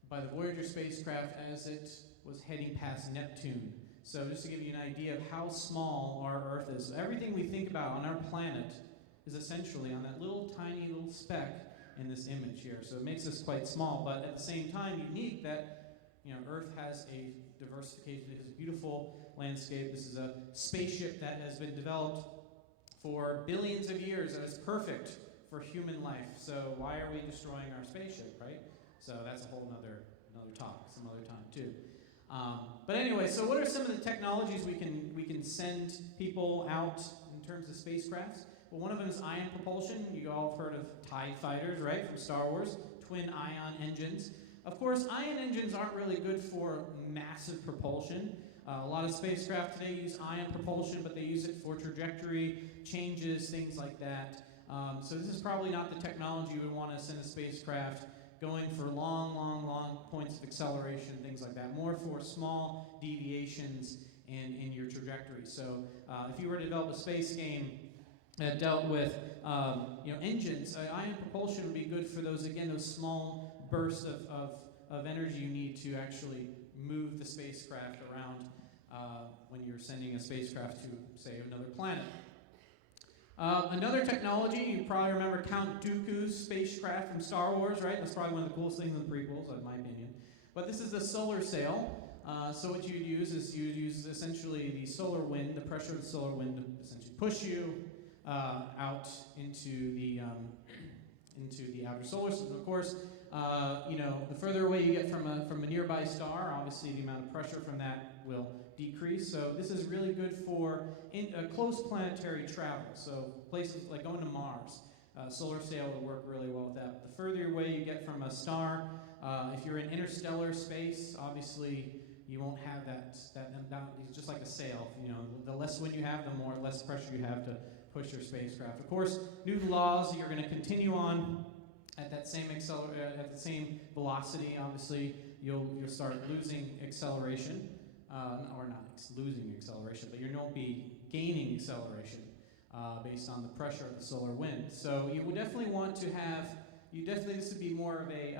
by the Voyager spacecraft as it was heading past Neptune. So just to give you an idea of how small our Earth is. So everything we think about on our planet is essentially on that little tiny little speck in this image here. So it makes us quite small, but at the same time unique that Earth has a diversification. It has a beautiful landscape. This is a spaceship that has been developed for billions of years and is perfect for human life. So why are we destroying our spaceship, right? So that's a whole another talk, some other time too. But anyway, so what are some of the technologies we can send people out in terms of spacecrafts? Well, one of them is ion propulsion. You all have heard of TIE fighters, right, from Star Wars, twin ion engines. Of course, ion engines aren't really good for massive propulsion. A lot of spacecraft today use ion propulsion, but they use it for trajectory changes, things like that. So this is probably not the technology you would want to send a spacecraft going for long points of acceleration, things like that. More for small deviations in your trajectory. So if you were to develop a space game that dealt with engines, ion propulsion would be good for those small bursts of energy you need to actually move the spacecraft around when you're sending a spacecraft to, say, another planet. Another technology, you probably remember Count Dooku's spacecraft from Star Wars, right? That's probably one of the coolest things in the prequels, in my opinion. But this is the solar sail. So what you'd use is essentially the solar wind, the pressure of the solar wind to essentially push you out into the outer solar system. Of course, the further away you get from a nearby star, obviously the amount of pressure from that will decrease. So this is really good for close planetary travel. So places like going to Mars, solar sail would work really well with that. But the further away you get from a star, if you're in interstellar space, obviously you won't have that it's just like a sail. The less wind you have, the less pressure you have to push your spacecraft. Of course, Newton's laws, you're going to continue on at that same at the same velocity. Obviously, you'll start losing acceleration, or not losing acceleration, but you won't be gaining acceleration based on the pressure of the solar wind. So you would definitely want to have. This would be more of a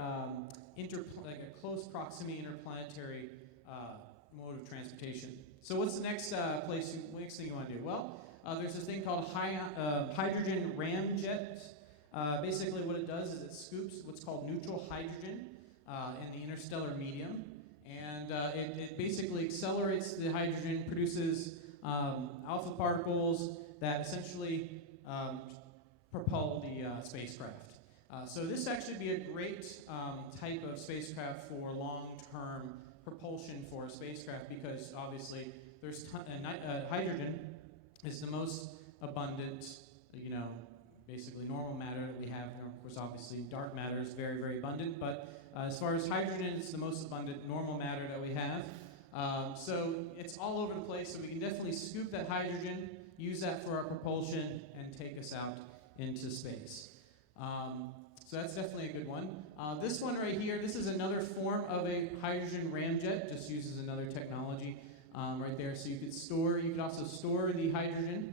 close proximity interplanetary mode of transportation. So what's the next next thing you want to do? Well, there's this thing called hydrogen ramjet. Basically what it does is it scoops what's called neutral hydrogen in the interstellar medium, and it basically accelerates the hydrogen, produces alpha particles that essentially propel the spacecraft. So this actually be a great type of spacecraft for long-term propulsion for a spacecraft, because obviously there's hydrogen is the most abundant, basically normal matter that we have. Of course, obviously dark matter is very, very abundant, but as far as hydrogen, it's the most abundant normal matter that we have. So it's all over the place, so we can definitely scoop that hydrogen, use that for our propulsion, and take us out into space. So that's definitely a good one. This one right here, this is another form of a hydrogen ramjet, just uses another technology right there. So you could also store the hydrogen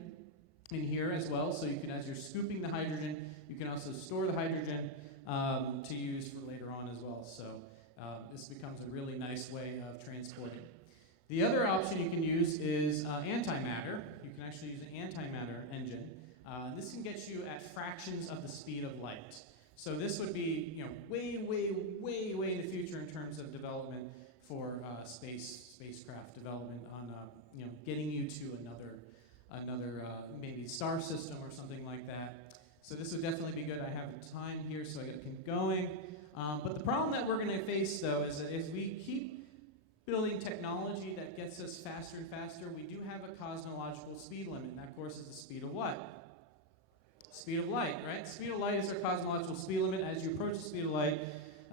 in here as well. So you can, as you're scooping the hydrogen, you can also store the hydrogen to use for later on as well. So this becomes a really nice way of transporting. The other option you can use is antimatter. You can actually use an antimatter engine. This can get you at fractions of the speed of light. So this would be, way in the future in terms of development for spacecraft development on, getting you to another maybe star system or something like that. So this would definitely be good. I have the time here, so I got to keep going. But the problem that we're going to face, though, is that if we keep building technology that gets us faster and faster, we do have a cosmological speed limit, and that, of course, is the speed of what? Speed of light, right? Speed of light is our cosmological speed limit. As you approach the speed of light,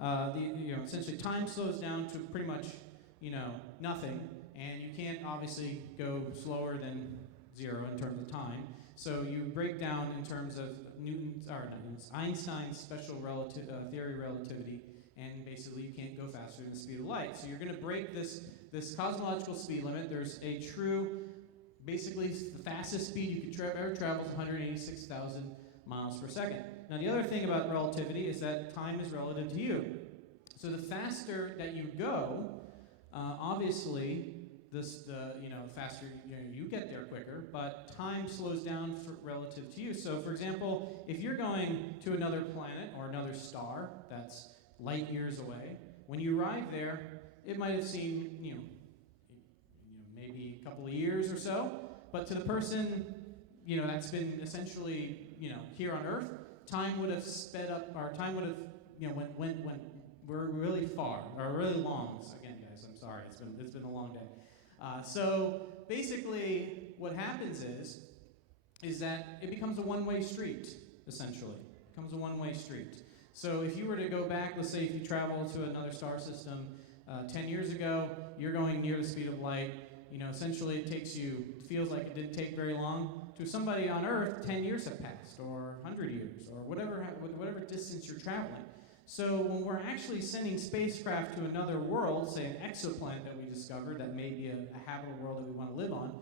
essentially time slows down to pretty much, nothing, and you can't obviously go slower than 0 in terms of time. So you break down in terms of Einstein's special theory of relativity, and basically you can't go faster than the speed of light. So you're going to break this cosmological speed limit. There's a true, basically the fastest speed you could ever travel is 186,000 miles per second. Now the other thing about relativity is that time is relative to you. So the faster that you go, obviously, the faster you get there quicker, but time slows down relative to you. So, for example, if you're going to another planet or another star that's light years away, when you arrive there, it might have seemed, maybe a couple of years or so, but to the person, that's been essentially, here on Earth, time would have sped up, or time would have, went we're really far, or really long. So again, guys, I'm sorry, it's been a long day. So basically, what happens is that it becomes a one-way street, essentially. It becomes a one-way street. So if you were to go back, let's say if you travel to another star system 10 years ago, you're going near the speed of light. Essentially it feels like it didn't take very long. To somebody on Earth, 10 years have passed, or 100 years, or whatever distance you're traveling. So when we're actually sending spacecraft to another world, say an exoplanet that we discovered that may be a habitable world that we want to live on,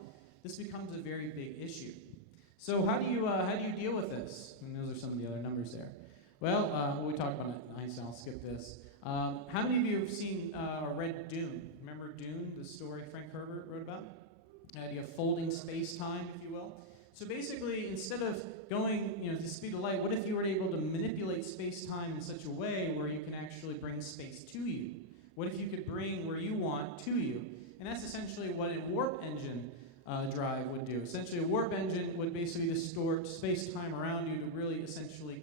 this becomes a very big issue. So how do you deal with this? And those are some of the other numbers there. Well, we talked about it in Einstein. I'll skip this. How many of you have seen or read Dune? Remember Dune, the story Frank Herbert wrote about? The idea of folding space-time, if you will. So basically, instead of going, to the speed of light, what if you were able to manipulate space-time in such a way where you can actually bring space to you? What if you could bring where you want to you? And that's essentially what a warp engine drive would do. Essentially, a warp engine would basically distort space-time around you to really essentially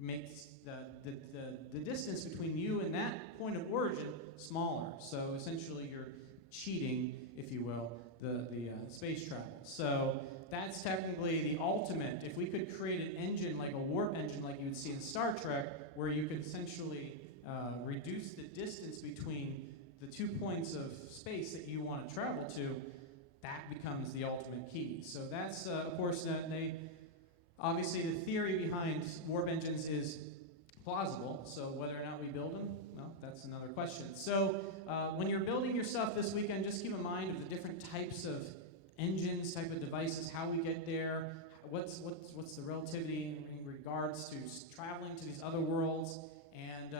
make the distance between you and that point of origin smaller. So essentially, you're cheating, if you will, the space travel. So that's technically the ultimate. If we could create an engine like a warp engine like you would see in Star Trek, where you could essentially reduce the distance between the 2 points of space that you want to travel to, that becomes the ultimate key. So that's, of course, obviously the theory behind warp engines is plausible, so whether or not we build them, well, that's another question. So when you're building your stuff this weekend, just keep in mind of the different types of engines, type of devices, how we get there, what's the relativity in regards to traveling to these other worlds, and